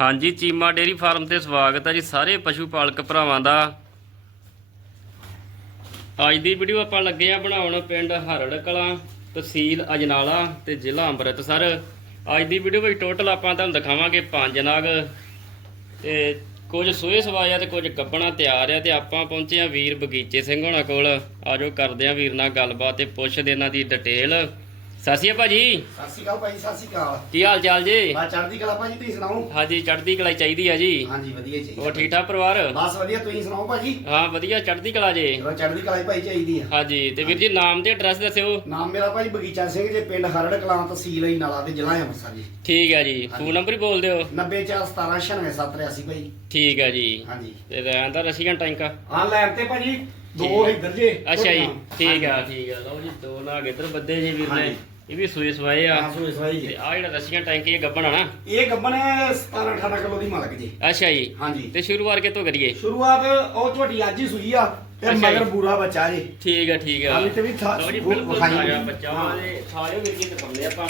ਹਾਂਜੀ, Cheema dairy farm ਤੇ ਸਵਾਗਤ ਹੈ ਜੀ ਸਾਰੇ ਪਸ਼ੂ ਪਾਲਕ ਭਰਾਵਾਂ ਦਾ। ਅੱਜ ਦੀ ਵੀਡੀਓ ਆਪਾਂ ਲੱਗੇ ਆ ਬਣਾਉਣ ਪਿੰਡ ਹਰੜ ਕਲਾਂ, ਤਹਿਸੀਲ ਅਜਨਾਲਾ ਤੇ ਜ਼ਿਲ੍ਹਾ ਅੰਮ੍ਰਿਤਸਰ। ਅੱਜ ਦੀ ਵੀਡੀਓ ਵਿੱਚ ਟੋਟਲ ਆਪਾਂ ਤੁਹਾਨੂੰ ਦਿਖਾਵਾਂਗੇ ਪੰਜ ਨਾਗ। ਤੇ ਕੁਝ ਸੋਏ ਸਵਾਇਆ ਤੇ ਕੁਝ ਗੱਬਣਾ ਤਿਆਰ ਆ ਤੇ ਆਪਾਂ ਪਹੁੰਚੇ ਆ ਵੀਰ ਬਗੀਚੇ ਸਿੰਘ ਹੋਣਾ ਕੋਲ। ਆਜੋ ਕਰਦੇ ਆ ਵੀਰ ਨਾਲ ਗੱਲਬਾਤ ਤੇ ਪੁੱਛਦੇ ਇਹਨਾਂ ਦੀ ਡਿਟੇਲ ਸਤਿ ਸ਼੍ਰੀ ਅਕਾਲ ਭਾਜੀ। ਸਤਿ ਸ਼੍ਰੀ ਅਕਾਲ ਭਾਈ ਸਤਿ ਸ਼੍ਰੀ ਅਕਾਲ। ਕੀ ਹਾਲ ਚਾਲ ਜੀ? ਬਾ ਚੜ੍ਹਦੀ ਕਲਾ ਭਾਜੀ ਤੁਸੀਂ ਸੁਣਾਓ? ਹਾਂਜੀ ਚੜ੍ਹਦੀ ਕਲਾ ਚਾਹੀਦੀ ਆ ਜੀ। ਹਾਂਜੀ ਵਧੀਆ ਚਾਹੀਦੀ ਹੋਰ ਠੀਕ ਠਾਕ ਪਰਿਵਾਰ? ਬਸ ਵਧੀਆ ਤੁਸੀਂ ਸੁਣਾਓ ਭਾਜੀ? ਹਾਂ ਵਧੀਆ ਚੜ੍ਹਦੀ ਕਲਾ ਜੇ। ਚਲੋ ਚੜ੍ਹਦੀ ਕਲਾ ਭਾਈ ਚਾਹੀਦੀ ਆ। ਹਾਂਜੀ ਤੇ ਵੀਰ ਜੀ ਨਾਮ ਤੇ ਐਡਰੈਸ ਦੱਸਿਓ। ਨਾਮ ਮੇਰਾ ਭਾਈ ਬਗੀਚਾ ਸਿੰਘ ਜੇ ਪਿੰਡ ਹਰੜ ਕਲਾਂ ਤਹਿਸੀਲ ਹੀ ਨਾਲਾ ਤੇ ਜ਼ਿਲ੍ਹਾ ਅੰਮ੍ਰਿਤਸਰ ਜੀ। ਠੀਕ ਹੈ ਜੀ। ਫੋਨ ਨੰਬਰ ਹੀ ਬੋਲ ਦਿਓ। 941799783 ਭਾਈ। ਠੀਕ ਹੈ ਜੀ। ਹਾਂਜੀ। ਤੇ ਰਹਿਣ ਦਾ ਰਸੀਕਨ ਟੈਂਕ ਆ ਹਾਂ ਲੈਣ ਤੇ ਭਾਜੀ। ਦੋ। ਇੱਧਰ ਜੇ। ਅੱਛਾ ਜੀ ਠੀਕ ਆ। ਠੀਕ ਆ। ਲਓ ਜੀ ਦੋ ਨਾਗ ਇੱਧਰ ਬੱਦੇ ਜੀ ਵੀਰ ਨੇ। ਹਾਂਜੀ। ਇਹ ਵੀ ਸੂਏ ਸਵਾਏ ਆ। ਹਾਂ ਤੇ ਜੀ। ਆ ਜਿਹੜਾ ਰਸੀਕਨ ਟੈਂਕ ਇਹ ਗੱਬਣ ਆ ਨਾ? ਇਹ ਗੱਬਨ 17 18 ਕਿਲੋ ਦੀ ਮਾਲਕ ਜੀ। ਅੱਛਾ ਜੀ। ਹਾਂਜੀ। ਤੇ ਸ਼ੁਰੂਆਤ ਕਿੱਥੋਂ ਕਰੀਏ? ਸ਼ੁਰੂਆਤ ਉਹ ਝੋਟੀ ਅੱਜ ਹੀ ਸੂਈ ਆ ਤੇ ਅੱਛਾ ਜੀ। ਮਗਰ ਬੂਰਾ ਬੱਚਾ ਜੀ। ਠੀਕ ਆ ਠੀਕ ਆ। ਹਾਲੇ ਤੇ ਵੀ ਥਾ- ਲਓ ਜੀ ਬਹੁਤ ਬਿਲਕੁਲ ਵਿਖਾਈ ਤਾਜ਼ਾ ਹੋਈ। ਬੱਚਾ ਹਾਂ। ਸਾਰੇ ਵੀਰ ਜੀ ਤੇ ਪਾਉਂਦੇ ਆਪਾਂ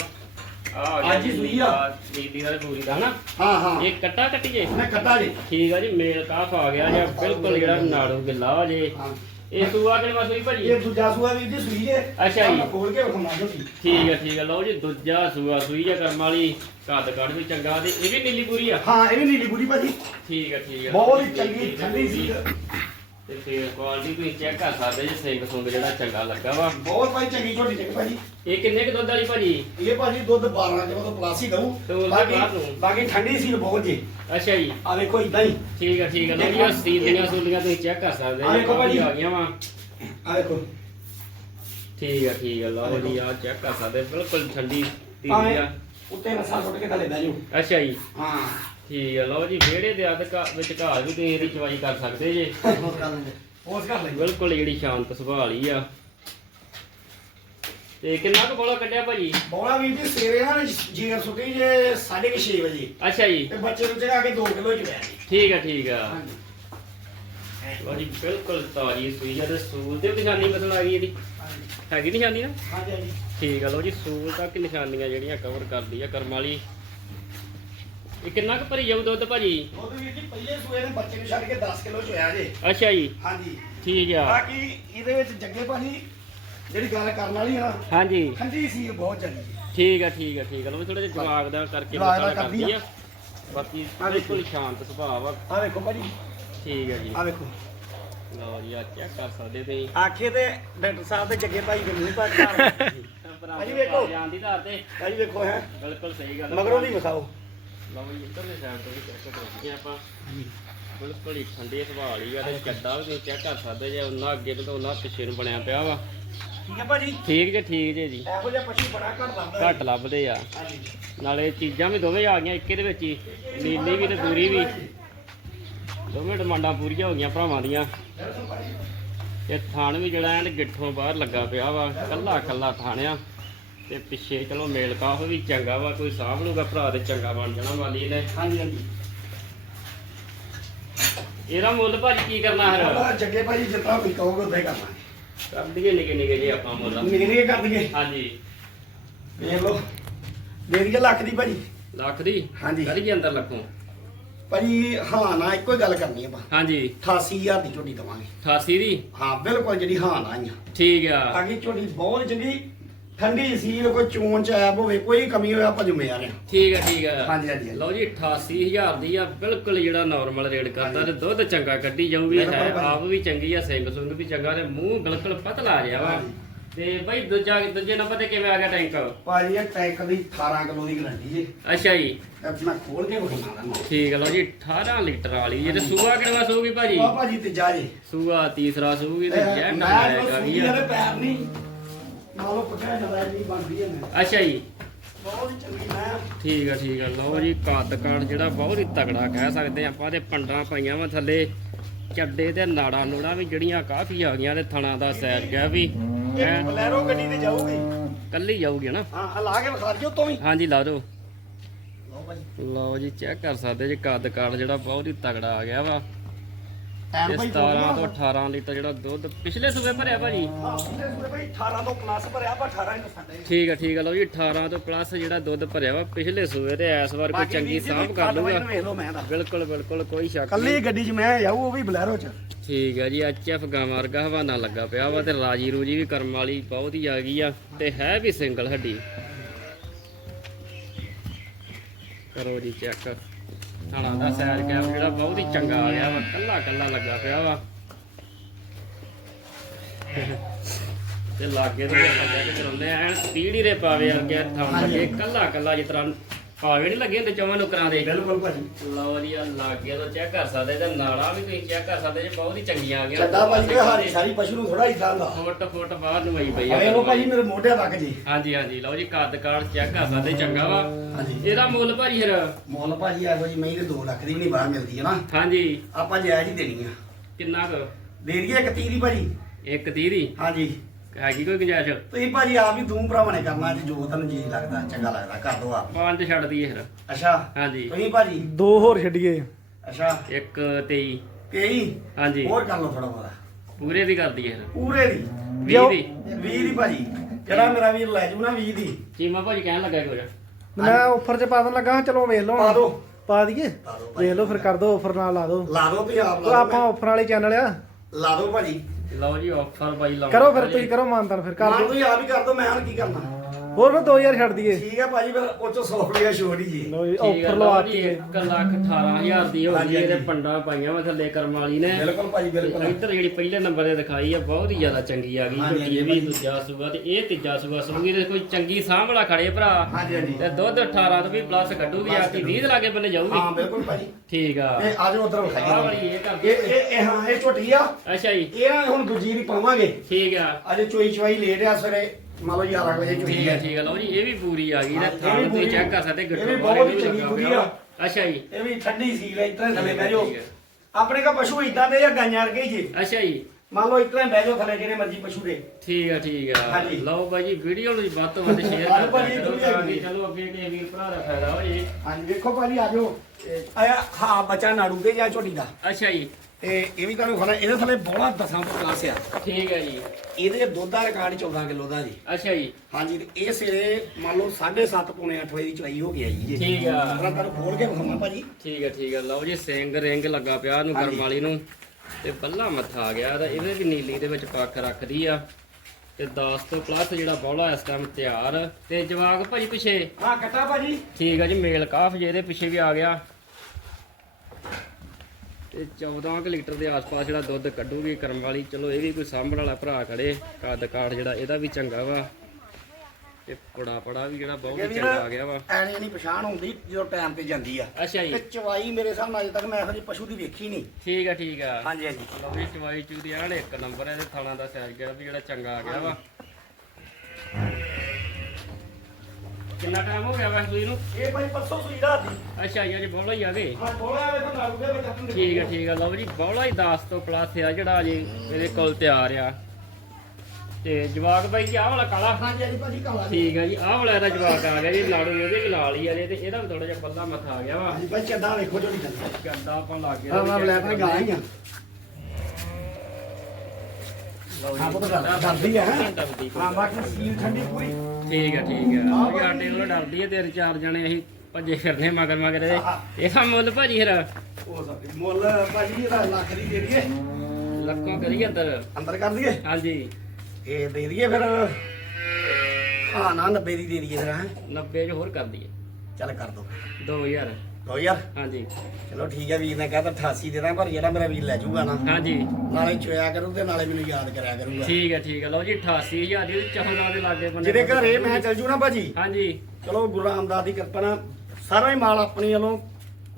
ਆ ਅੱਜ ਹੀ ਸੂਈ ਆ। ਦੀਦੀ ਦਾ ਤੇ ਪੂਰੀ ਦਾ ਹਨਾ? ਹਾਂ ਹਾਂ। ਇਹ ਕੱਟਾ ਕੱਟੀ ਜੇ? ਇਹਨੇ ਕੱਟਾ ਜੀ। ਠੀਕ ਆ ਜੀ ਮੇਲ ਕਾਫ ਆ ਗਿਆ ਜੀ। ਬਿਲਕੁਲ ਜਿਹੜਾ ਨਾੜੂ ਗਿੱਲਾ ਜੇ। ਹਾਂ। ਇਹ ਸੂਆ ਕਿਹੜੇ ਪਾਸੇ ਭਾਜੀ? ਇਹ ਦੂਜਾ ਸੂਆ ਵੀ ਜੀ ਸੂਈ ਜੇ। ਅੱਛਾ ਜੀ। ਖੋਲ ਕੇ ਵਿਖਾਉਣਾ ਝੋਟੀ ਠੀਕ ਆ ਠੀਕ ਆ ਲਓ ਜੀ ਦੂਜਾ ਸੂਆ ਸੂਈ ਜਾਂ ਕਰਮ ਵਾਲੀ। ਕੱਦ ਕੱਢ ਵੀ ਚੰਗਾ ਤੇ ਇਹ ਵੀ ਨੀਲੀ ਪੂਰੀ ਆ? ਹਾਂ ਇਹ ਵੀ ਨੀਲੀ ਬੁਰੀ ਭਾਜੀ। ਠੀਕ ਆ ਠੀਕ ਆ ਬਹੁਤ ਹੀ ਚੰਗੀ ਠੰਡੀ ਸੀ। ਤੇ ਫੇਰ ਕੁਆਲਿਟੀ ਤੁਸੀਂ ਚੈੱਕ ਕਰ ਸਕਦੇ ਜੀ ਸਿੰਘ ਸੁੰਗ ਜਿਹੜਾ ਚੰਗਾ ਲੱਗਾ ਵਾ। ਬਹੁਤ ਭਾਈ ਚੰਗੀ ਝੋਟੀ ਚੱਕ ਭਾਜੀ। ਇਹ ਕਿੰਨੇ ਕੁ ਦੁੱਧ ਵਾਲੀ ਭਾਜੀ? ਇਹ ਭਾਜੀ ਦੁੱਧ 12 ਕਿਲੋ ਤੋਂ ਪਲਾਸ ਹੀ ਦਊ। ਬਾਕੀ ਨੂੰ? ਬਾਕੀ ਠੰਡੀ ਸੀ ਬਹੁਤ ਜੀ। ਅੱਛਾ ਜੀ। ਆ ਵੇਖੋ ਇਦਾਂ ਹੀ। ਠੀਕ ਆ ਠੀਕ ਆ। ਲਓ ਜੀ ਆਹ ਸੀਲੀਆਂ ਸੂਲੀਆਂ ਤੁਸੀਂ ਚੈੱਕ ਕਰ ਸਕਦੇ ਆਹ ਜੀ ਦੇਖੋ ਭਾਜੀ। ਆ ਗਈਆਂ ਵਾ। ਆ ਵੇਖੋ। ਠੀਕ ਆ ਠੀਕ ਆ। ਲਓ ਜੀ ਆ ਚੈੱਕ ਕਰ ਸਕਦੇ ਬਿਲਕੁਲ ਠੰਡੀ ਤੀਰੀ ਭਾਵੇਂ ਆ ਉੱਤੇ ਰਸਾ ਸੁੱਟ ਕੇ ਥੱਲੇ ਬਹਿ ਜਾਓ। ਅੱਛਾ ਜੀ। ਹਾਂ। ਠੀਕ ਆ ਲਓ ਜੀ ਵਿਹੜੇ ਦੇ ਅੱਧ ਘਾ- ਵਿੱਚ ਘਾਹ ਵੀ ਤੁਸੀਂ ਇਹਦੀ ਚਵਾਈ ਕਰ ਸਕਦੇ ਜੇ। ਉਸ ਕਰ ਲਈ ਬਿਲਕੁਲ ਜਿਹੜੀ ਸ਼ਾਂਤ ਸੁਭਾਅ ਵਾਲੀ ਆ। ਤੇ ਕਿੰਨਾ ਕੁ ਬੋਲਾ ਕੱਢਿਆ ਭਾਜੀ? ਬੋਲਾ ਵੀਰ ਜੀ ਸਵੇਰੇ ਨਾ ਜੀਰ ਸੁੱਟੀ ਜੇ 6:30 ਵਜੇ। ਅੱਛਾ ਜੀ। ਤੇ ਬੱਚੇ ਨੂੰ ਜਗਾ ਕੇ 2 ਕਿਲੋ ਚ ਪਿਆ ਜੀ। ਠੀਕ ਆ ਠੀਕ ਆ। ਹਾਂਜੀ। ਲਓ ਜੀ ਬਿਲਕੁਲ ਤਾਜੀ ਸੂਈ ਤੇ ਸੂਲ ਤੇ ਨਿਸ਼ਾਨੀ ਬਦਲ ਆ ਗਈ ਇਹਦੀ। ਹਾਂਜੀ। ਹੈਗੀ ਨਿਸ਼ਾਨੀ ਨਾ ਹਾਂਜੀ ਹਾਂਜੀ। ਠੀਕ ਆ ਲਓ ਜੀ ਸੂਲ ਤੱਕ ਨਿਸ਼ਾਨੀਆਂ ਜਿਹੜੀਆਂ ਕਵਰ ਕਰਦੀ ਆ ਕਰਮ ਵਾਲੀ। ਇਹ ਕਿੰਨਾ ਕੁ ਭਰੀ ਜਾਊ ਦੁੱਧ ਭਾਜੀ? ਉਹ ਵੀਰ ਜੀ ਪਹਿਲੇ ਸੂਏ ਨੇ ਬੱਚੇ ਨੂੰ ਛੱਡ ਕੇ 10 ਕਿਲੋ ਚ ਹੋਇਆ ਜੇ। ਅੱਛਾ ਜੀ। ਹਾਂਜੀ। ਠੀਕ ਆ। ਬਾਕੀ ਇਹਦੇ ਵਿੱਚ ਜੱਗੇ ਭਾਜੀ ਜਿਹੜੀ ਗੱਲ ਕਰਨ ਵਾਲੀ ਆ ਨਾ ਹਾਂਜੀ। ਸੀਲ ਬਹੁਤ ਚੰਗੀ ਹੈ ਠੀਕ ਆ ਠੀਕ ਆ ਠੀਕ ਆ। ਲਓ ਥੋੜਾ ਜਿਹਾ ਦਿਮਾਗ ਦਾ ਕਰਕੇ ਦਾ ਮਸਾਲਾ ਕਰਦੀ ਕਰਦੀ ਆ। ਆ। ਬਾਕੀ ਆ ਦੇਖੋ। ਬਿਲਕੁਲ ਸ਼ਾਂਤ ਸੁਭਾਅ ਆ। ਆ ਵੇਖੋ ਭਾਜੀ। ਠੀਕ ਆ ਜੀ। ਆ ਵੇਖੋ। ਲਓ ਜੀ ਆ ਚੈੱਕ ਕਰ ਸਕਦੇ ਤੁਸੀਂ। ਆਖੇ ਤੇ ਡਾਕਟਰ ਸਾਹਿਬ ਦੇ ਜੱਗੇ ਭਾਈ ਦੇ ਨਹੀਂ ਭਾਜੀ ਭਾਜੀ ਵੇਖੋ। ਜਾਣ ਦੀ ਧਾਰ ਤੇ ਭਾਜੀ ਵੇਖੋ ਹੈ। ਬਿਲਕੁਲ ਸਹੀ ਗੱਲ ਆ। ਮਗਰੋਂ ਦੀ ਵਿਖਾਓ ਲਓ ਜੀ ਇੱਧਰਲੇ ਸਾਈਡ ਤੋਂ ਵੀ ਚੈੱਕ ਕਰਦੇ ਆਪਾਂ। ਬਿਲਕੁਲ ਹੀ ਠੰਡੇ ਸੁਭਾਅ ਵਾਲੀ ਆ ਤੇ ਚੱਡਾ ਵੀ ਤੁਸੀਂ ਚੈੱਕ ਕਰ ਸਕਦੇ ਜੇ ਉਹਨਾਂ ਅੱਗੇ ਤੋਂ ਉਹਨਾਂ ਪਿੱਛੇ ਨੂੰ ਬਣਿਆ ਪਿਆ ਵਾ। ਠੀਕ ਹੈ ਭਾਜੀ? ਠੀਕ ਜੇ ਠੀਕ ਜੇ ਜੀ। ਇਹੋ ਜਿਹਾ ਪਸ਼ੂ ਬੜਾ ਘੱਟ ਲੱਭਦਾ ਘੱਟ ਲੱਭਦੇ ਆ। ਹਾਂਜੀ। ਨਾਲੇ ਚੀਜ਼ਾਂ ਵੀ ਦੋਵੇਂ ਆ ਗਈਆਂ ਇੱਕੇ ਦੇ ਵਿੱਚ ਹੀ ਨੀਲੀ ਵੀ ਤੇ ਦੂਰੀ ਵੀ। ਦੋਵੇਂ ਡਿਮਾਂਡਾਂ ਪੂਰੀਆਂ ਹੋ ਗਈਆਂ ਭਰਾਵਾਂ ਦੀਆਂ। ਇਹ ਥਾਣ ਵੀ ਜਿਹੜਾ ਐਨ ਗਿੱਠੋਂ ਬਾਹਰ ਲੱਗਾ ਪਿਆ ਵਾ ਕੱਲਾ ਕੱਲਾ ਥਾਣਿਆ ਤੇ ਪਿੱਛੇ ਚਲੋ ਮੇਲ ਕਾਫ ਵੀ ਚੰਗਾ ਵਾ ਕੋਈ ਸਾਂਭ ਲੂਗਾ ਭਰਾ ਤੇ ਚੰਗਾ ਬਣ ਜਾਣਾ ਵਾਲੀ ਨੇ। ਹਾਂਜੀ ਹਾਂਜੀ। ਇਹਦਾ ਮੁੱਲ ਭਾਜੀ ਕੀ ਕਰਨਾ ਫਿਰ? ਜੱਗੇ ਭਾਜੀ ਜਿੱਦਾਂ ਵੀ ਕਹੋਗੇ ਉਦਾਂ ਹੀ ਕਰਨਾ। ਕਰ ਦਈਏ ਨਿੱਕੇ ਨਿੱਕੇ ਜੇ ਆਪਾਂ ਮੁੱਲ। ਨਿਕੇ ਨਿਕੇ ਕਰ ਦਈਏ ਹਾਂਜੀ। ਵੇਖ ਲਓ। ਦੇ ਦਈਏ ਲੱਖ ਦੀ ਭਾਜੀ। ਲੱਖ ਦੀ? ਹਾਂਜੀ। ਕਰੀਏ ਅੰਦਰ ਲੱਖੋਂ? ਭਾਜੀ ਹਾਂ ਨਾ ਇੱਕੋ ਹੀ ਗੱਲ ਕਰਨੀ ਆਪਾਂ। ਹਾਂਜੀ। 88000 ਦੀ ਝੋਟੀ ਦਵਾਂਗੇ। 88 ਦੀ? ਹਾਂ ਬਿਲਕੁਲ ਜਿਹੜੀ ਹਾਂ ਨਾ ਹੀ ਆ। ਠੀਕ ਆ ਝੋਟੀ ਬਹੁਤ ਚੰਗੀ ਠੰਡੀ ਸੀਲ ਕੋਈ ਚੋਣ ਚ ਐਬ ਹੋਵੇ ਕੋਈ ਕਮੀ ਹੋਵੇ ਆਪਾਂ ਜ਼ਿੰਮੇਵਾਰ ਆ ਠੀਕ ਆ ਠੀਕ ਆ। ਹਾਂਜੀ ਹਾਂਜੀ ਲਓ ਜੀ 88000 ਦੀ ਆ ਬਿਲਕੁਲ ਜਿਹੜਾ ਨਾਰਮਲ ਰੇਟ ਕਰਦਾ ਤੇ ਦੁੱਧ ਚੰਗਾ ਕੱਢੀ ਜਾਊਗੀ ਬਿਲਕੁਲ ਹੈ ਭਾਈ। ਆਪ ਵੀ ਚੰਗੀ ਆ ਸਿੰਘ ਸੁੰਗ ਵੀ ਚੰਗਾ ਤੇ ਮੂੰਹ ਬਿਲਕੁਲ ਪਤਲਾ ਜਿਹਾ ਵਾ। ਹਾਂਜੀ। ਤੇ ਬਾਈ ਦੂਜਾ ਦੂਜੇ ਨੰਬਰ ਤੇ ਕਿਵੇਂ ਆ ਗਿਆ ਟੈਂਕ ਭਾਜੀ ਇਹ ਟੈਂਕ ਦੀ 18 ਕਿਲੋ ਦੀ ਗਰੰਟੀ ਜੇ। ਅੱਛਾ ਜੀ। ਆਪਣਾ ਖੋਲ ਕੇ ਵਿਖਾਉਣਾ ਤੁਹਾਨੂੰ ਠੀਕ ਆ ਲਓ ਜੀ 18 ਲੀਟਰ ਵਾਲੀ ਜੇ ਤੇ ਸੂਆ ਕਿਹੜਾ ਸੂਗੀ ਭਾਜੀ? ਆ ਭਾਜੀ ਤੇ ਜਾ। ਜੇ ਸੂਆ ਤੀਸਰਾ ਸੂਗੀ ਤੇ ਜੈ ਮੈਂ ਪੈਰ ਨਹੀਂ। ਨਾਲੋਂ ਪੱਕਾ ਜਦਾ ਨਹੀਂ ਬਣਦੀ ਹੈ ਮੈਂ ਅੱਛਾ ਜੀ। ਬਹੁਤ ਹੀ ਚੰਗੀ ਮੈਂ ਠੀਕ ਆ ਠੀਕ ਆ। ਲਓ ਜੀ ਕੱਦ ਕਾਣ ਜਿਹੜਾ ਬਹੁਤ ਹੀ ਤਗੜਾ ਕਹਿ ਸਕਦੇ ਆਪਾਂ ਤੇ ਪੰਡਾਂ ਪਾਈਆਂ ਵਾ ਥੱਲੇ। ਚੱਡੇ ਤੇ ਨਾੜਾ ਨੂੜਾ ਵੀ ਜਿਹੜੀਆਂ ਕਾਫੀ ਆ ਗਈਆਂ ਤੇ ਥਣਾ ਦਾ ਸਾਈਜ਼ ਗਿਆ ਵੀ। ਐਨ ਬਲੈਰੋ ਗੱਡੀ ਤੇ ਜਾਊਗੀ। ਕੱਲੀ ਜਾਊਗੀ ਨਾ? ਹਾਂ ਆ ਲਾ ਕੇ ਵਿਖਾ ਦਿਓ ਤੋਂ ਵੀ ਹਾਂਜੀ ਲਾ ਦਿਓ। ਲਓ ਜੀ ਚੈੱਕ ਕਰ ਸਕਦੇ ਜੀ ਕੱਦ ਕਾਣ ਜਿਹੜਾ ਬਹੁਤ ਹੀ ਤਗੜਾ ਆ ਗਿਆ ਵਾ। ਤੇ ਭਾਈ 17 ਤੋਂ 18 ਲੀਟਰ ਜਿਹੜਾ ਦੁੱਧ ਪਿਛਲੇ ਸੂਬੇ ਭਰਿਆ ਭਾਜੀ? ਹਾਂ ਪਿਛਲੇ ਸੂਏ ਭਾਈ 18 ਤੋਂ ਪਲੱਸ ਭਰਿਆ ਪਰ 18 ਹੀ ਦੱਸਣ ਠੀਕ ਆ ਠੀਕ ਆ ਲਓ ਜੀ 18 ਤੋਂ ਪਲੱਸ ਜਿਹੜਾ ਦੁੱਧ ਭਰਿਆ ਵਾ ਪਿਛਲੇ ਸੂਬੇ ਤੇ ਇਸ ਵਾਰ ਕੋਈ ਚੰਗੀ ਸਾਂਭ ਕਰ ਲੂਗਾ ਬਿਲਕੁਲ ਬਿਲਕੁਲ ਕੋਈ ਸ਼ੱਕ ਕੱਲੀ ਗੱਡੀ 'ਚ ਮੈਂ ਜਾਊ ਉਹ ਵੀ ਬਲੈਰੋ 'ਚ। ਠੀਕ ਆ ਜੀ ਐਚਐਫ ਗਾਂ ਵਰਗਾ ਹਵਾਨਾ ਲੱਗਾ ਪਿਆ ਵਾ ਤੇ ਰਾਜੀ ਰੂਜੀ ਵੀ ਕਰਮ ਵਾਲੀ ਬਹੁਤ ਹੀ ਆ ਗਈ ਆ ਤੇ ਹੈ ਵੀ ਸਿੰਗਲ ਹੱਡੀ। ਕਰੋ ਜੀ ਚੈੱਕ ਥਾਣਾ ਦਾ ਸੈਰ ਕੈਪ ਜਿਹੜਾ ਬਹੁਤ ਹੀ ਚੰਗਾ ਆ ਗਿਆ ਵਾ ਕੱਲਾ ਕੱਲਾ ਲੱਗਾ ਪਿਆ ਵਾ। ਤੇ ਲਾਗੇ ਤੋਂ ਆਪਾਂ ਚੈੱਕ ਕਰਾਉਂਦੇ ਆ ਸਪੀਡ ਹੀ ਰੇ ਪਾਵੇ ਆ ਗਿਆ ਥਾਂ ਲੱਗੇ ਕੱਲਾ ਕੱਲਾ ਜਿਸ ਤਰ੍ਹਾਂ ਪਾਵੇ ਨਹੀਂ ਲੱਗੇ ਹੁੰਦੇ ਚੌਵਾਂ ਨੁਕਰਾਂ ਦੇ? ਬਿਲਕੁਲ ਭਾਜੀ। ਲਓ ਜੀ ਆ ਲਾਗੇ ਤੋਂ ਚੈੱਕ ਕਰ ਸਕਦੇ ਤੇ ਨਾਲਾਂ ਵੀ ਤੁਸੀਂ ਚੈੱਕ ਕਰ ਸਕਦੇ ਜੇ ਬਹੁਤ ਹੀ ਚੰਗੀਆਂ ਆ ਗਈਆਂ। ਚੱਡਾ ਭਾਜੀ ਇਹ ਹਾਰੀ ਸਾਰੀ ਪਸ਼ੂ ਨੂੰ ਥੋੜਾ ਇਦਾਂ ਦਾ ਫੁੱਟ ਫੁੱਟ ਬਾਹਰ ਨੂੰ ਆਈ ਪਈ ਆ। ਵੇਖ ਲਓ ਭਾਜੀ ਮੇਰੇ ਮੋਢਿਆਂ ਤੱਕ ਜੀ। ਹਾਂਜੀ ਹਾਂਜੀ ਲਓ ਜੀ ਕੱਦ ਕਾੜ ਚੈੱਕ ਕਰ ਸਕਦੇ ਚੰਗਾ ਵਾ। ਹਾਂਜੀ। ਇਹਦਾ ਮੁੱਲ ਭਾਜੀ ਫਿਰ? ਮੁੱਲ ਭਾਜੀ ਇਹੋ ਜੀ ਮਹੀਂ ਦੇ 2 ਲੱਖ ਦੀ ਵੀ ਨਹੀਂ ਬਾਹਰ ਮਿਲਦੀ ਹੈ ਨਾ। ਹਾਂਜੀ। ਆਪਾਂ ਜਾਇਜ਼ ਹੀ ਦੇਣੀ ਆ। ਕਿੰਨਾ ਕੁ? ਦੇ ਦਈਏ ਇੱਕ ਤੀਹ ਦੀ ਭਾਜੀ। ਇੱਕ ਤੀਹ ਦੀ? ਹਾਂਜੀ। ਹੈਗੀ ਕੋਈ ਗੁੰਜਾਇਸ਼? ਤੁਸੀਂ ਭਾਜੀ ਆਪ ਹੀ ਤੂੰ ਭਰਾਵਾਂ ਨੇ ਕਰਨਾ ਜੀ ਜੋ ਤੁਹਾਨੂੰ ਜੀ ਲੱਗਦਾ ਚੰਗਾ ਲੱਗਦਾ ਕਰ ਦੋ ਆਪ। ਪੰਜ ਛੱਡ ਦਈਏ ਫਿਰ। ਅੱਛਾ? ਹਾਂਜੀ। ਤੁਸੀਂ ਭਾਜੀ? ਦੋ ਹੋਰ ਛੱਡੀਏ। ਅੱਛਾ। ਇੱਕ ਤੇਈ। ਤੇਈ? ਹਾਂਜੀ। ਹੋਰ ਕਰ ਲਓ ਥੋੜਾ ਬਹੁਤਾ। ਪੂਰੇ ਦੀ ਕਰ ਦਈਏ ਫਿਰ। ਪੂਰੇ ਦੀ? 20 ਦੀ। 20 ਦੀ ਭਾਜੀ। ਜਿਹੜਾ ਮੇਰਾ ਵੀਰ ਲੈ ਜੂ ਨਾ 20 ਦੀ। ਚੀਮਾ ਭਾਜੀ ਕਹਿਣ ਲੱਗਾ ਕੁਝ। ਮੈਂ ਆਫਰ 'ਚ ਪਾ ਦੇਣ ਲੱਗਾ ਚਲੋ ਵੇਖ ਲਓ ਪਾ ਦੋ। ਪਾ ਦਈਏ। ਵੇਖ ਲਓ ਫਿਰ ਕਰ ਦੋ ਆਫਰ ਨਾਲ ਲਾ ਦੋ। ਲਾ ਦੋ ਤੁਸੀਂ ਆਪ ਲਾ ਆਪਾਂ ਦੋ ਆਫਰ ਵਾਲੇ ਚੈਨਲ ਆ। ਲਾ ਦੋ ਭਾਜੀ। ਲਓ ਜੀ ਆਫਰ ਬਾਈ ਲਾਉਣਾ ਕਰੋ ਫਿਰ ਤੁਸੀਂ ਕਰੋ ਮਾਨਤਾਨ ਫਿਰ ਕਰ ਕਰ ਦਿਓ। ਤੁਸੀਂ ਆਪ ਹੀ ਕਰ ਦੋ ਮੈਂ ਹੁਣ ਕੀ ਕਰਨਾ? ਹੋਰ ਫਿਰ 2000 ਛੱਡ ਦਈਏ। ਠੀਕ ਹੈ ਭਾਜੀ ਫਿਰ ਉਹ ਚੋਂ 100 ਰੁਪਏ ਛੋੜ ਹੀ ਜੀ ਲਓ ਜੀ ਠੀਕ ਆ ਆਫਰ ਲਵਾਤੀ ਜੇ 1 ਲੱਖ 18000 ਦੀ ਹੋ ਗਈ ਇਹਦੇ। ਪੰਡਾ ਪਾਈਆਂ ਵਾ ਥੱਲੇ ਕਰਮ ਵਾਲੀ ਨੇ। ਬਿਲਕੁਲ ਭਾਜੀ ਬਿਲਕੁਲ। ਇੱਧਰ ਜਿਹੜੀ ਪਹਿਲੇ ਨੰਬਰ ਤੇ ਦਿਖਾਈ ਆ ਬਹੁਤ ਹੀ ਜ਼ਿਆਦਾ ਚੰਗੀ ਆ ਗਈ। ਹਾਂਜੀ, ਇਹ ਵੀ। ਦੂਜਾ ਸੂਆ ਤੇ ਇਹ ਤੀਜਾ ਸੂਆ ਸੂਗੀ ਤੇ ਕੋਈ ਚੰਗੀ ਸਾਂਭਲਾ ਖੜੇ ਭਰਾ। ਹਾਂਜੀ ਹਾਂਜੀ। ਤੇ ਦੁੱਧ 18 ਤੋਂ ਵੀ ਪਲੱਸ ਕੱਢੂਗੀ ਆ ਕਿ 20 ਦੇ ਲਾਗੇ ਬੰਨੇ ਜਾਊਗੀ। ਹਾਂ ਬਿਲਕੁਲ ਭਾਜੀ। ਠੀਕ ਆ। ਤੇ ਆਜੋ ਉਧਰ ਆਹ ਵਿਖਾਈਏ ਵਾਲੀ ਇਹ ਇਹ ਕਰਦੇ ਇਹ ਇਹ ਹਾਂ ਇਹ ਝੋਟੀ ਆ। ਅੱਛਾ ਜੀ। ਇਹ ਨਾ ਹੁਣ ਦੂਜੀ ਦੀ ਪਾਵਾਂਗੇ। ਠੀਕ ਆ। ਅਜੇ ਚੋਈ ਚਵਾਈ ਲੇਟ ਆ ਸਵੇਰੇ। ਮੰਨ ਲਓ 11 ਵਜੇ ਚੋਈ ਠੀਕ ਆ ਹੈ। ਠੀਕ ਆ ਲਓ ਜੀ ਇਹ ਵੀ ਪੂਰੀ ਆ ਗਈ ਹਾਂ, ਤੇ ਇਹ ਵੀ ਤੁਸੀਂ ਪੂਰੀ- ਚੈੱਕ ਕਰ ਸਕਦੇ ਇਹ ਗੱਟੋ ਵੀ ਵਾਲੇ ਬਹੁਤ ਨੂੰ ਚੰਗੀ ਪੂਰੀ। ਆ। ਅੱਛਾ ਜੀ। ਇਹ ਵੀ ਠੰਡੀ ਸੀ ਲੈ ਇਤਨੇ ਥੱਲੇ ਬਹਿ ਜਾਓ। ਠੀਕ ਹੈ। ਆਪਣੇ ਕਾ ਪਸ਼ੂ ਇਦਾਂ ਦੇ ਆ ਗਾਈਆਂ ਵਰਗੇ ਹੀ ਜੀ? ਅੱਛਾ ਜੀ। ਮੰਨ ਲਓ ਇਤਨੇ ਬਹਿ ਜਾਓ ਥੱਲੇ ਜਿਹੜੇ ਮਰਜ਼ੀ ਪਸ਼ੂ ਦੇ। ਠੀਕ ਆ ਠੀਕ ਆ। ਹਾਂਜੀ। ਲਓ ਬਾਈ ਜੀ ਵੀਡੀਓ ਨੂੰ ਜੀ ਵੱਧ ਤੋਂ ਵੱਧ ਸ਼ੇਅਰ ਕਰ ਭਾਜੀ ਕਰੋ ਵੀ ਤਾਂ। ਕਿ ਚਲੋ ਅੱਗੇ ਕੇ ਵੀਰ ਭਰਾ ਦਾ ਫਾਇਦਾ ਹੋ ਜੇ। ਹਾਂਜੀ ਵੇਖੋ ਭਾਜੀ ਆਜੋ ਆਇਆ ਹਾਂ ਬੱਚਾ ਨਾੜੂ ਤੇ ਜਾਂ ਝੋਟੀ ਦਾ? ਅੱਛਾ ਜੀ। ਤੇ ਇਹ ਵੀ ਤੁਹਾਨੂੰ ਖਾਣਾ ਇਹਦੇ ਥੱਲੇ ਬੋਲਾ ਦਸਾਂ ਤੋਂ ਕਲਾਸ ਆ ਠੀਕ ਹੈ ਜੀ। ਇਹਦੇ ਦੁੱਧ ਦਾ ਰਿਕਾਰਡ 14 ਕਿਲੋ ਦਾ ਜੀ। ਅੱਛਾ ਜੀ। ਹਾਂਜੀ ਤੇ ਇਹ ਸਵੇਰੇ ਮੰਨ ਲਓ 7:30 ਪੌਣੇ 8 ਵਜੇ ਦੀ ਚਵਾਈ ਹੋ ਗਈ ਜੀ। ਠੀਕ ਆ। ਆਪਣਾ ਤੁਹਾਨੂੰ ਖੋਲ ਕੇ ਵਿਖਾਵਾਂ ਭਾਜੀ। ਠੀਕ ਹੈ ਠੀਕ ਹੈ ਲਓ ਜੀ ਸਿੰਘ ਰਿੰਗ ਲੱਗਾ ਪਿਆ ਨੂੰ। ਗਰਮ ਵਾਲੀ ਨੂੰ। ਤੇ ਬੱਲਾ ਮੱਥਾ ਆ ਗਿਆ ਤਾਂ ਇਹਦੇ ਵੀ ਨੀਲੀ ਦੇ ਵਿੱਚ ਪੱਖ ਰੱਖਦੀ ਆ। ਤੇ 10 ਤੋਂ ਪਲੱਸ ਜਿਹੜਾ ਬੌਲਾ ਇਸ ਟਾਈਮ ਤਿਆਰ। ਤੇ ਜਵਾਕ ਭਾਜੀ ਪਿੱਛੇ? ਹਾਂ ਕੱਟਾ ਭਾਜੀ। ਠੀਕ ਆ ਜੀ ਮੇਲ ਕਾਫ ਜੇ ਇਹਦੇ ਪਿੱਛੇ ਵੀ ਆ ਗਿਆ। ਤੇ 14 ਕੁ ਲੀਟਰ ਦੇ ਆਸ-ਪਾਸ ਜਿਹੜਾ ਦੁੱਧ ਕੱਢੂਗੀ ਕਰਮ ਵਾਲੀ ਚਲੋ ਇਹ ਵੀ ਕੋਈ ਸਾਂਭਣ ਵਾਲਾ ਭਰਾ ਖੜੇ ਕੱਦ ਕਾਠ ਜਿਹੜਾ ਇਹਦਾ ਵੀ ਚੰਗਾ ਵਾ। ਤੇ ਪੜਾ ਪੜਾ ਵੀ ਜਿਹੜਾ ਬਹੁਤ ਹੀ ਚੰਗਾ ਆ ਗਿਆ ਵਾ। ਐਣੀ ਨਹੀਂ ਪਛਾਣ ਹੁੰਦੀ ਜਦੋਂ ਟਾਈਮ ਤੇ ਜਾਂਦੀ ਆ। ਅੱਛਾ ਜੀ। ਤੇ ਚਵਾਈ ਮੇਰੇ ਹਿਸਾਬ ਨਾਲ ਅਜੇ ਤੱਕ ਮੈਂ ਇਹੋ ਜਿਹੀ ਪਸ਼ੂ ਦੀ ਵੇਖੀ ਨਹੀਂ। ਠੀਕ ਆ ਠੀਕ ਆ। ਹਾਂਜੀ ਹਾਂਜੀ। ਲਓ ਜੀ ਚਵਾਈ ਚੂ ਦੀ ਐਨ ਇੱਕ ਨੰਬਰ ਹੈ ਤੇ ਥਾਣਾ ਦਾ ਸਾਈਜ਼ ਗਿਆ ਵੀ ਜਿਹੜਾ ਚੰਗਾ ਆ ਗਿਆ ਵਾ। ਕਿੰਨਾ ਟਾਈਮ ਹੋ ਗਿਆ ਵੈਸੇ ਨੂੰ? ਇਹ ਭਾਈ ਪਰਸੋਂ ਸੂਈ ਰਾਤ। ਦੀ ਅੱਛਾ ਜੀ ਅੱਜ ਬੋਲਾ ਹੀ ਆ ਗਏ ਹਾਂ ਬੋਲਾ ਵੇਖੋ ਨਾੜੂ ਦੇ ਵਿੱਚ ਆਪਣੀ ਠੀਕ ਹੈ ਠੀਕ ਹੈ ਲਓ ਜੀ ਬੌਲਾ ਹੀ 10 ਤੋਂ ਪਲੱਸ ਆ ਜਿਹੜਾ ਜੀ ਇਹਦੇ ਕੋਲ ਤਿਆਰ ਆ। ਤੇ ਜਵਾਕ ਬਾਈ ਜੀ ਆਹ ਵਾਲਾ ਕਾਲਾ? ਹਾਂਜੀ ਹਾਂਜੀ ਭਾਜੀ ਕਾਲਾ ਜੀ। ਠੀਕ ਹੈ ਜੀ ਆਹ ਵਾਲਾ ਇਹਦਾ ਜਵਾਕ ਆ ਗਿਆ ਜੀ ਲਾੜੂ ਇਹਦੇ ਵੀ ਨਾਲ ਹੀ ਆ ਜੇ ਤੇ ਇਹਦਾ ਵੀ ਥੋੜਾ ਜਿਹਾ ਬੱਲਾ ਮੱਥਾ ਆ ਗਿਆ ਵਾ। ਹਾਂਜੀ ਭਾਈ ਚੱਡਾ ਵੇਖੋ ਝੋਟੀ ਚੱਲਦਾ ਗੱਦਾ ਆਪਾਂ ਲਾ ਕੇ ਹਾਂ ਮੈਂ ਬਲੈਕ ਨੇ ਗਾਲਾਂ ਹੀ ਆ। ਜੀ ਹਾਂ ਪੁੱਤ ਡਰ- ਡਰਦੀ ਆ ਹੈਂ? ਡਰਦੀ ਹਾਂ ਬਾਕੀ ਸੀਲ ਠੰਡੀ ਪੂਰੀ। ਠੀਕ ਹੈ ਠੀਕ ਹੈ। ਉਹ ਵੀ ਸਾਡੇ ਕੋਲ ਡਰਦੀ ਹੈ ਤਿੰਨ ਚਾਰ ਜਣੇ ਅਸੀਂ ਭੱਜੇ ਫਿਰਨੇ ਮਗਰ ਮਗਰ ਇਹਦੇ। ਇਹਦਾ ਮੁੱਲ ਭਾਜੀ ਫਿਰ? ਉਹ ਸਾਡੇ ਮੁੱਲ ਭਾਜੀ ਇਹਦਾ ਲੱਖ ਦੀ ਦੇ ਦਈਏ। ਲੱਖੋਂ ਕਰੀ ਅੰਦਰ। ਅੰਦਰ ਕਰ ਦਈਏ? ਹਾਂਜੀ। ਇਹ ਦੇ ਦਈਏ ਫਿਰ? ਹਾਂ ਨਾ 90 ਦੀ ਦੇ ਦਈਏ ਫਿਰ ਹੈਂ? 90 ਚ ਹੋਰ ਕਰ ਦਈਏ। ਚੱਲ ਕਰ ਦੋ। 2000 ਹਾਂਜੀ। ਚਲੋ ਠੀਕ ਹੈ ਵੀਰ ਨੇ 88 ਦੇ ਦਾਂ ਪਰ ਜਿਹੜਾ ਮੇਰਾ ਵੀਰ ਲੈ ਜਾਊਗਾ ਨਾ ਹਾਂਜੀ। ਨਾਲੇ ਚੋਇਆ ਕਰੂ ਤੇ ਨਾਲੇ ਮੈਨੂੰ ਯਾਦ ਕਰਿਆ ਕਰੂਗਾ। ਠੀਕ ਹੈ ਠੀਕ ਹੈ ਲਓ ਜੀ 88000 ਦੀ 14 ਦੇ ਲਾਗੇ ਬੰਨੇ ਜਿਹਦੇ ਘਰੇ ਮੈਂ ਚੱਲ ਜੂ ਨਾ ਭਾਜੀ। ਹਾਂਜੀ। ਚਲੋ ਗੁਰੂ ਰਾਮਦਾਸ ਦੀ ਕਿਰਪਾ ਨਾਲ ਸਾਰਾ ਹੀ ਮਾਲ ਆਪਣੀ ਵੱਲੋਂ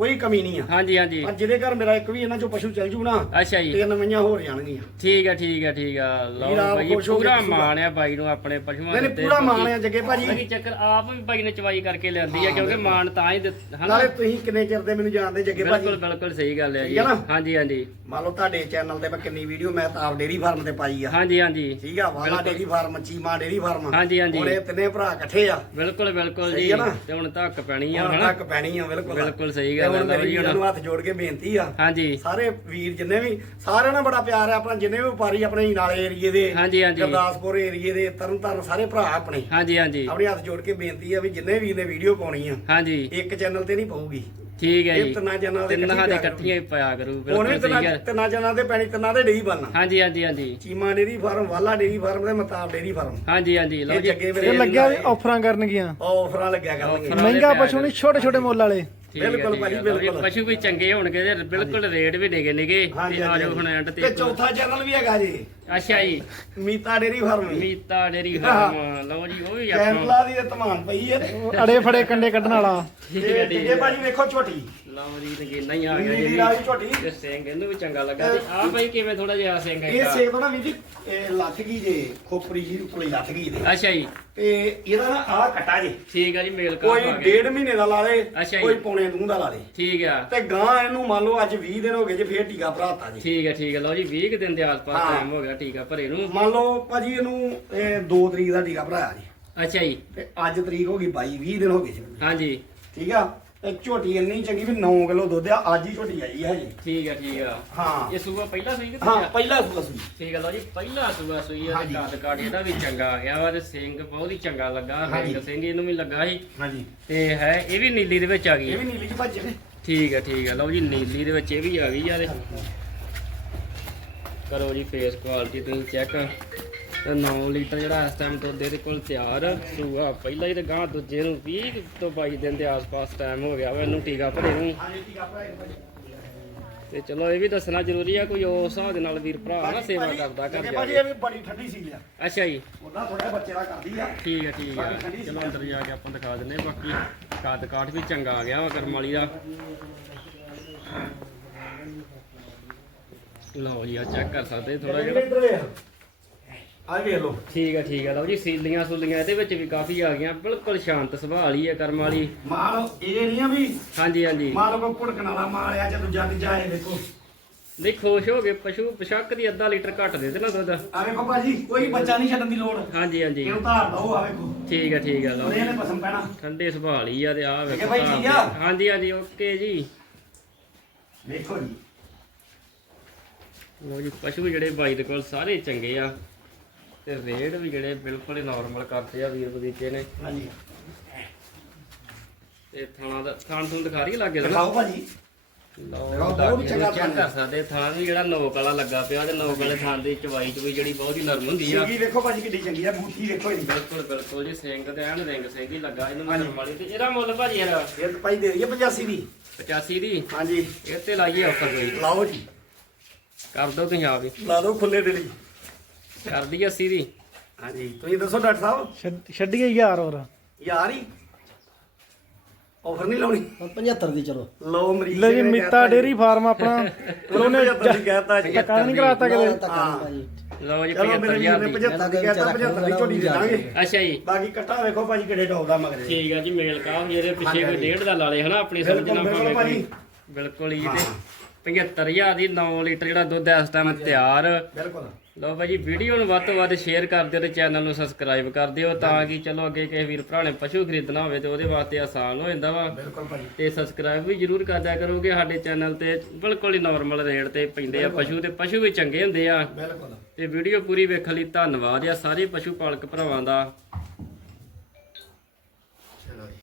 ਕੋਈ ਕਮੀ ਨਹੀਂ ਆ। ਹਾਂਜੀ ਹਾਂਜੀ। ਪਰ ਜਿਹਦੇ ਘਰ ਮੇਰਾ ਇੱਕ ਵੀ ਇਹਨਾਂ ਚੋਂ ਪਸ਼ੂ ਚੱਲ ਜੂ ਨਾ ਅੱਛਾ ਜੀ। ਤੇ ਨਵੀਆਂ ਹੋਰ ਜਾਣਗੀਆਂ। ਠੀਕ ਹੈ ਠੀਕ ਹੈ ਠੀਕ ਹੈ ਲਓ ਵੀਰ ਬਾਈ ਖੁਸ਼ ਹੋ ਕੇ ਪੂਰਾ। ਮਾਣ ਆ ਬਾਈ ਨੂੰ ਆਪਣੇ ਪਸ਼ੂਆਂ ਨਹੀਂ ਨਹੀਂ। ਪੂਰਾ ਮਾਣ ਆ ਜੱਗੇ ਭਾਜੀ। ਬਾਕੀ ਚੱਕਰ ਆਪ ਵੀ ਬਾਈ ਨੇ ਚਵਾਈ ਕਰਕੇ ਲਿਆਂਦੀ ਆ ਕਿਉਂਕਿ। ਮਾਣ ਤਾਂ ਹੀ ਦਿੱਤ- ਹਨਾ? ਨਾਲੇ ਤੁਸੀਂ ਕਿੰਨੇ ਚਿਰ ਦੇ ਮੈਨੂੰ ਜਾਣਦੇ ਜੱਗੇ ਬਿਲਕੁਲ ਭਾਜੀ? ਬਿਲਕੁਲ ਸਹੀ ਗੱਲ ਹੈ ਠੀਕ ਜੀ। ਨਾ? ਹਾਂਜੀ ਹਾਂਜੀ। ਮੰਨ ਲਓ ਤੁਹਾਡੇ ਚੈਨਲ ਤੇ ਮੈਂ ਕਿੰਨੀ ਵੀਡੀਓ ਮੈਂ ਤਾਂ ਆਪ ਡੇਰੀ ਫਾਰਮ ਤੇ ਪਾਈ ਆ। ਹਾਂਜੀ ਹਾਂਜੀ। ਠੀਕ ਆ ਵਾਲਾ ਬਿਲਕੁਲ। Dairy farm Cheema dairy farm ਹਾਂਜੀ, ਹਾਂਜੀ। ਹੁਣ ਇਹ ਤਿੰਨੇ ਭਰਾ ਇਕੱਠੇ ਆ। ਬਿਲਕੁਲ ਬਿਲਕੁਲ ਸਹੀ ਜੀ। ਨਾ? ਤੇ ਹੁਣ ਧੱਕ ਪੈਣੀ ਆ ਹੁਣ ਹਨਾ? ਤੱਕ ਪੈਣੀ ਆ ਬਿਲਕੁਲ। ਬਿਲਕੁਲ ਸਹੀ ਗੱਲ ਹੁਣ ਮੇਰੀ ਜੀ ਵੀਰਾਂ ਨੂੰ ਹੱਥ ਜੋੜ ਕੇ ਬੇਨਤੀ ਆ। ਹਾਂਜੀ। ਸਾਰੇ ਵੀਰ ਜਿੰਨੇ ਵੀ ਸਾਰਿਆਂ ਨਾਲ ਬੜਾ ਪਿਆਰ ਹੈ ਆਪਣਾ ਜਿੰਨੇ ਵੀ ਵਪਾਰੀ ਆਪਣੇ ਨਾਲੇ ਏਰੀਏ ਦੇ ਹਾਂਜੀ ਹਾਂਜੀ। ਗੁਰਦਾਸਪੁਰ ਏਰੀਏ ਦੇ ਤਰਨਤਾਰਨ ਸਾਰੇ ਭਰਾ ਆਪਣੇ। ਹਾਂਜੀ ਹਾਂਜੀ। ਆਪਣੇ ਹੱਥ ਜੋੜ ਕੇ ਬੇਨਤੀ ਆ ਵੀ ਜਿੰਨੇ ਵੀਰ ਨੇ ਵੀਡੀਓ ਪਾਉਣੀ ਆ ਹਾਂਜੀ। ਇੱਕ ਚੈਨਲ ਤੇ ਨਹੀਂ ਪਾਊਗੀ। ਠੀਕ ਹੈ ਜੀ। ਤਿੰਨਾਂ ਚੈਨਲਾਂ ਦੇ ਤਿੰਨਾਂ ਦੇ ਇਕੱਠੀ ਇਕੱਠੀਆਂ ਹੀ ਪਾਇਆ ਕਰੂ ਹੁਣ ਵੀ ਬਿਲਕੁਲ ਸਹੀ ਤਿੰਨਾਂ ਹੈ। ਤਿੰਨਾਂ ਚੈਨਲਾਂ ਤੇ ਪੈਣੀ ਤਿੰਨਾਂ ਦੇ ਡੇਰੀ ਬਣਨਾ। ਹਾਂਜੀ ਹਾਂਜੀ ਹਾਂਜੀ। ਚੀਮਾ ਡੇਰੀ ਫਾਰਮ ਵਾਲਾ ਡੇਰੀ ਫਾਰਮ ਤੇ ਮਤਾਬ ਡੇਰੀ ਫਾਰਮ। ਹਾਂਜੀ ਹਾਂਜੀ ਲਓ ਜੀ। ਲੱਗਿਆ ਵੀ ਆਫਰਾਂ ਕਰਨਗੀਆਂ। ਆਫਰਾਂ ਲੱਗਿਆ ਕਰਨਗੇ ਆਫਰਾਂ। ਮਹਿੰਗਾ ਪਸ਼ੂ ਨਹੀਂ ਛੋਟੇ ਛੋਟੇ ਮੁੱਲ ਵਾਲੇ। ਠੀਕ ਹੈ, ਬਿਲਕੁਲ ਠੀਕ ਹੈ, ਭਾਜੀ, ਜੀ, ਬਿਲਕੁਲ। ਪਸ਼ੂ ਵੀ ਚੰਗੇ ਹੋਣਗੇ ਤੇ ਬਿਲਕੁਲ ਰੇਟ ਵੀ ਨਿਗੇ ਨਿਗੇ। ਤੇ ਆ ਜਾਓ ਹੁਣ ਐਂਡ ਤੇ ਤੇ ਚੌਥਾ ਚੈਨਲ ਵੀ ਹੈਗਾ ਜੀ। ਅੱਛਾ ਜੀ। Meeta dairy farm Meeta dairy farm ਲਓ ਜੀ ਉਹ ਵੀ ਆਪਾਂ ਕੈਂਪਲਾ ਦੀ ਤੇ ਧਮਾਨ ਪਈ ਹੈ। ਅੜੇ ਫੜੇ ਕੰਡੇ ਕੱਢਣ ਵਾਲਾ। ਠੀਕ ਹੈ ਤੇ ਠੀਕ ਜੇ ਭਾਜੀ ਵੇਖੋ ਝੋਟੀ ਲਓ ਜੀ ਤੇ ਕਿੰਨਾ ਹੀ ਆ ਗਿਆ ਨੀਲੀ ਜੀ। ਰਾਜ ਝੋਟੀ ਤੇ ਸਿੰਘ ਇਹਨੂੰ ਵੀ ਚੰਗਾ ਲੱਗਾ ਤੇ ਆ ਭਾਈ ਕਿਵੇਂ ਥੋੜਾ ਜਿਹਾ ਸਿੰਘ ਇਹ ਹੈਗਾ? ਸੇਬ ਨਾ ਵੀ ਜੀ ਇਹ ਲੱਥ ਗਈ ਜੇ ਖੋਪਰੀ ਜੀ ਉੱਪਰ ਲੱਥ ਗਈ ਦੇ ਅੱਛਾ ਜੀ। ਤੇ ਇਹਦਾ ਨਾ ਆ ਕੱਟਾ ਜੇ। ਠੀਕ ਆ ਜੀ ਮੇਲ ਕਾ ਕੋਈ ਡੇਢ ਮਹੀਨੇ ਦਾ ਲਾ ਲੇ ਅੱਛਾ ਜੀ। ਕੋਈ ਪੌਣੇ ਦੂੰ ਦਾ ਲਾ ਲੇ ਠੀਕ ਆ। ਤੇ ਗਾਂ ਇਹਨੂੰ ਮੰਨ ਲਓ ਅੱਜ 20 ਦਿਨ ਹੋ ਗਏ ਜੇ ਫੇਰ ਟੀਕਾ ਭਰਾਤਾ ਜੀ। ਠੀਕ ਹੈ ਠੀਕ ਹੈ ਲਓ ਜੀ 20 ਕੁ ਦਿਨ ਦੇ ਆਸ-ਪਾਸ ਹਾਂ। ਟਾਈਮ ਹੋ ਗਿਆ ਟੀਕਾ ਭਰੇ ਨੂੰ। ਮੰਨ ਲਓ ਭਾਜੀ ਇਹਨੂੰ ਇਹ 2 ਤਰੀਕ ਦਾ ਟੀਕਾ ਭਰਾਇਆ ਜੀ। ਅੱਛਾ ਜੀ। ਤੇ ਅੱਜ ਤਰੀਕ ਹੋ ਗਈ 22 20 ਦਿਨ ਹੋ ਗਏ ਜੀ। ਹਾਂਜੀ। ਠੀਕ ਆ? ਤੇ ਝੋਟੀ ਇੰਨੀ ਚੰਗੀ ਵੀ 9 ਕਿਲੋ ਦੁੱਧ ਆ ਅੱਜ ਹੀ ਝੋਟੀ ਆਈ ਹੈ ਜੀ ਠੀਕ ਹੈ ਠੀਕ ਆ। ਹਾਂ। ਇਹ ਸੂਆ ਪਹਿਲਾ ਸੂਈ ਕਿ ਹਾਂ? ਪਹਿਲਾ ਸੂਆ ਸੂਈ। ਠੀਕ ਹੈ ਲਓ ਜੀ ਪਹਿਲਾ ਸੂਆ ਸੂਈ ਆ ਤੇ ਹਾਂਜੀ। ਕਾਦ ਕਾਟ ਇਹਦਾ ਵੀ ਚੰਗਾ ਆ ਗਿਆ ਵਾ ਤੇ ਸਿੰਘ ਬਹੁਤ ਹੀ ਚੰਗਾ ਲੱਗਾ ਹਾਂਜੀ। ਸਿੰਘ ਇਹਨੂੰ ਵੀ ਲੱਗਾ ਸੀ। ਹਾਂਜੀ। ਤੇ ਹੈ ਇਹ ਵੀ ਨੀਲੀ ਦੇ ਵਿੱਚ ਆ ਗਈ ਇਹ ਹੈ ਵੀ ਨੀਲੀ ਚ ਭੱਜੇ ਨੇ ਠੀਕ ਹੈ ਠੀਕ ਹੈ ਲਓ ਜੀ ਨੀਲੀ ਦੇ ਵਿੱਚ ਇਹ ਵੀ ਆ ਗਈ ਆ ਕਰੋ ਜੀ ਫੇਸ ਕੁਆਲਿਟੀ ਤੁਸੀਂ ਚੈੱਕ ਤੇ 9 ਲੀਟਰ ਜਿਹੜਾ ਇਸ ਟਾਈਮ ਦੁੱਧ ਇਹਦੇ ਕੋਲ ਤਿਆਰ ਆ। ਸੂਆ। ਪਹਿਲਾਂ ਹੀ ਤੇ ਗਾਂ ਦੂਜੇ ਨੂੰ 20 ਤੋਂ 22 ਦਿਨ ਦੇ ਆਸ-ਪਾਸ ਟਾਈਮ ਹੋ ਗਿਆ ਵਾ ਇਹਨੂੰ ਟੀਕਾ ਭਰੇ ਨੂੰ। ਤੇ ਚਲੋ ਇਹ ਵੀ ਦੱਸਣਾ ਜ਼ਰੂਰੀ ਆ ਕੋਈ ਉਸ ਹਿਸਾਬ ਦੇ ਨਾਲ ਵੀਰ ਭਰਾ ਨਾ ਸੇਵਾ ਕਰਦਾ ਘਰ ਜਾ ਭਾਜੀ ਕੇ। ਇਹ ਵੀ ਬੜੀ ਠੰਡੀ ਸੀ ਲਿਆ ਅੱਛਾ ਜੀ। ਉਹਦਾ ਥੋੜਾ ਬੱਚੇ ਦਾ ਕਰਦੀ ਆ। ਠੀਕ ਹੈ ਠੀਕ ਹੈ ਚਲੋ ਅੰਦਰ ਜਾ ਕੇ ਆਪਾਂ ਦਿਖਾ ਦਿੰਨੇ ਆ। ਬਾਕੀ ਕੱਦ ਕਾਠ ਵੀ ਚੰਗਾ ਆ ਗਿਆ ਵਾ ਕਰਮ ਵਾਲੀ ਦਾ। ਲਓ ਜੀ ਆ ਚੈੱਕ ਕਰ ਸਕਦੇ ਥੋੜਾ ਜਿਹਾ। ਆ ਵੇਖ ਲਓ। ਠੀਕ ਹੈ ਠੀਕ ਹੈ ਲਓ ਜੀ ਸੀਲੀਆਂ ਸੂਲੀਆਂ ਇਹਦੇ ਵਿੱਚ ਵੀ ਕਾਫੀ ਆ ਗਈਆਂ। ਬਿਲਕੁਲ ਸ਼ਾਂਤ ਸੁਭਾਅ ਵਾਲੀ ਹੈ ਕਰਮ ਵਾਲੀ। ਮਾਲ ਇਹ ਨਹੀਂ ਆ ਵੀ ਹਾਂਜੀ ਹਾਂਜੀ। ਮਾਲ ਕੋ ਭੁੜਕਣ ਵਾਲਾ ਮਾਲ ਆ ਜਾਂ ਦੂਜਾ ਤੀਜਾ ਇਹ ਦੇਖੋ। ਨਹੀਂ ਖੁਸ਼ ਹੋ ਗਏ। ਪਸ਼ੂ ਪਸ਼ੱਕ ਦੀ ਅੱਧਾ ਲੀਟਰ ਘੱਟ ਦੇ ਦੇਣਾ ਦੁੱਧ। ਆ ਵੇਖੋ ਭਾਜੀ ਕੋਈ ਬੱਚਾ ਨਹੀਂ ਛੱਡਣ ਦੀ ਲੋੜ। ਹਾਂਜੀ ਹਾਂਜੀ। ਇਹਨੂੰ ਧਾਰ ਦੋ ਆ ਵੇਖੋ। ਠੀਕ ਹੈ ਠੀਕ ਹੈ ਲਓ ਇਹਨੇ ਪਸੰਦ ਪੈਣਾ। ਠੰਡੇ ਸੁਭਾਅ ਵਾਲੀ ਆ ਤੇ ਆ ਵੇਖੋ ਭਾਈ, ਤਾਂ ਠੀਕ ਆ? ਹਾਂਜੀ ਹਾਂਜੀ ਓਕੇ ਜੀ। ਵੇਖੋ ਜੀ। ਲੋ ਜੀ ਪਸ਼ੂ ਜਿਹੜੇ ਬਾਈ ਦੇ ਕੋਲ ਸਾਰੇ ਚੰਗੇ ਆ। ਤੇ ਰੇਟ ਵੀ ਜਿਹੜੇ ਬਿਲਕੁਲ ਹੀ ਨਾਰਮਲ ਕਰਦੇ ਆ ਵੀਰ ਬਦੀਚੇ ਨੇ। ਹਾਂਜੀ। ਤੇ ਥਾਣਾ ਦਾ ਥਾਣ ਤੋਂ ਦਿਖਾ ਰਹੀ ਲੱਗੇ ਦਿਖਾਓ ਭਾਜੀ। ਲਓ ਦਿਖਾਓ, ਬਹੁਤ ਚੰਗਾ ਚੈੱਕ ਥਣ ਕਰ। ਸਕਦੇ ਥਾਣ ਵੀ ਜਿਹੜਾ ਨੋਕ ਵਾਲਾ ਲੱਗਾ ਪਿਆ ਤੇ ਨੋਕ ਵਾਲੇ ਥਾਣ ਦੀ ਚਵਾਈ ਚੁਈ ਜਿਹੜੀ ਬਹੁਤ ਹੀ ਨਰਮ ਹੁੰਦੀ ਆ। ਸਿੰਗੀ ਵੇਖੋ ਭਾਜੀ ਕਿੱਡੀ ਚੰਗੀ ਆ ਬੂਟੀ ਵੇਖੋ ਇਹਦੀ। ਬਿਲਕੁਲ ਬਿਲਕੁਲ ਜੀ ਸਿੰਘ ਤੇ ਐਨ ਰਿੰਗ ਸਿੰਘ ਹੀ ਲੱਗਾ ਇਹਨੂੰ ਹਾਂਜੀ। ਨਰਮ ਵਾਲੀ। ਤੇ ਇਹਦਾ ਮੁੱਲ ਭਾਜੀ ਯਾਰ ਇਹ ਤਾਂ ਭਾਈ ਦੇ ਦਈਏ 85 ਦੀ। 85 ਦੀ? ਹਾਂਜੀ। ਇਹ ਤੇ ਲਾਈਏ ਆਫਰ ਕੋਈ। ਲਾਓ ਜੀ। ਕਰ ਦੋ ਤੁਸੀਂ ਆਪ ਹੀ। ਲਾ ਦਿਓ ਖੁੱਲੇ ਦਿਲੀ ਕਰ ਦੀ 80 ਦੀ। ਹਾਂਜੀ ਤੁਸੀਂ ਦੱਸੋ ਡਾਕਟਰ ਸਾਹਿਬ। ਛੱਡ- ਛੱਡੀਏ ਯਾਰ ਹੋਰ। ਯਾਰ ਹੀ? ਆਫਰ ਨਹੀਂ ਲਾਉਣੀ? 75 ਦੀ ਚਲੋ। ਲਓ ਮਰੀਜ਼ ਲੈ ਜੀ ਮਿੱਤਾ ਡੇਰੀ ਫਾਰਮ ਆਪਣਾ। ਉਹਨੇ 75 ਦੀ ਕਹਿਤਾ ਜੀ। ਧੱਕਾ ਨਹੀਂ ਕਰਾਤਾ ਕਿਤੇ ਧੱਕਾ ਨਹੀਂ ਲਓ ਜੀ ਚਲੋ ਮੇਰੇ 75000 ਵੀਰ ਨੇ ਦੀ। 75 ਦੀ ਕਹਿਤਾ 75 ਦੀ ਝੋਟੀ ਦੇ ਦਾਂਗੇ। ਅੱਛਾ ਜੀ। ਬਾਕੀ ਕੱਟਾ ਵੇਖੋ ਭਾਜੀ ਕਿਹੜੇ ਟੌਪ ਦਾ ਮਗਰ ਜੀ। ਠੀਕ ਆ ਜੀ ਮੇਲ ਕਾ ਇਹਦੇ ਪਿੱਛੇ ਕੋਈ। ਡੇਢ ਦਾ ਲਾ ਲੇ ਹਨਾ ਆਪਣੀ ਸਮਝ ਬਿਲਕੁਲ, ਨਾਲ ਬਿਲਕੁਲ ਭਾਜੀ। ਹੀ ਤੇ। 75000 ਦੀ 9 ਲੀਟਰ ਜਿਹੜਾ ਦੁੱਧ ਇਸ ਟਾਈਮ ਤਿਆਰ। ਬਿਲਕੁਲ। ਲਓ ਭਾਜੀ ਵੀਡੀਓ ਨੂੰ ਵੱਧ ਤੋਂ ਵੱਧ ਸ਼ੇਅਰ ਕਰ ਦਿਓ ਤੇ ਚੈਨਲ ਨੂੰ ਸਬਸਕ੍ਰਾਈਬ ਕਰ ਦਿਓ ਤਾਂ ਕਿ ਚਲੋ ਅੱਗੇ ਕਿਸੇ ਵੀਰ ਭਰਾ ਨੇ ਪਸ਼ੂ ਖਰੀਦਣਾ ਹੋਵੇ ਤੇ ਉਹਦੇ ਵਾਸਤੇ ਆਸਾਨ ਹੋ ਜਾਂਦਾ ਵਾ। ਬਿਲਕੁਲ ਭਾਜੀ ਤੇ ਸਬਸਕ੍ਰਾਈਬ ਵੀ ਜਰੂਰ ਕਰ ਦਿਆ ਕਰੋਗੇ ਸਾਡੇ ਚੈਨਲ ਤੇ ਬਿਲਕੁਲ ਹੀ ਨਾਰਮਲ ਰੇਟ ਤੇ ਪੈਂਦੇ ਆ ਪਸ਼ੂ ਤੇ ਪਸ਼ੂ ਵੀ ਚੰਗੇ ਹੁੰਦੇ ਆ। ਬਿਲਕੁਲ। ਤੇ ਵੀਡੀਓ ਪੂਰੀ ਵੇਖਣ ਲਈ ਧੰਨਵਾਦ ਆ ਸਾਰੇ ਪਸ਼ੂ ਪਾਲਕ ਭਰਾਵਾਂ ਦਾ।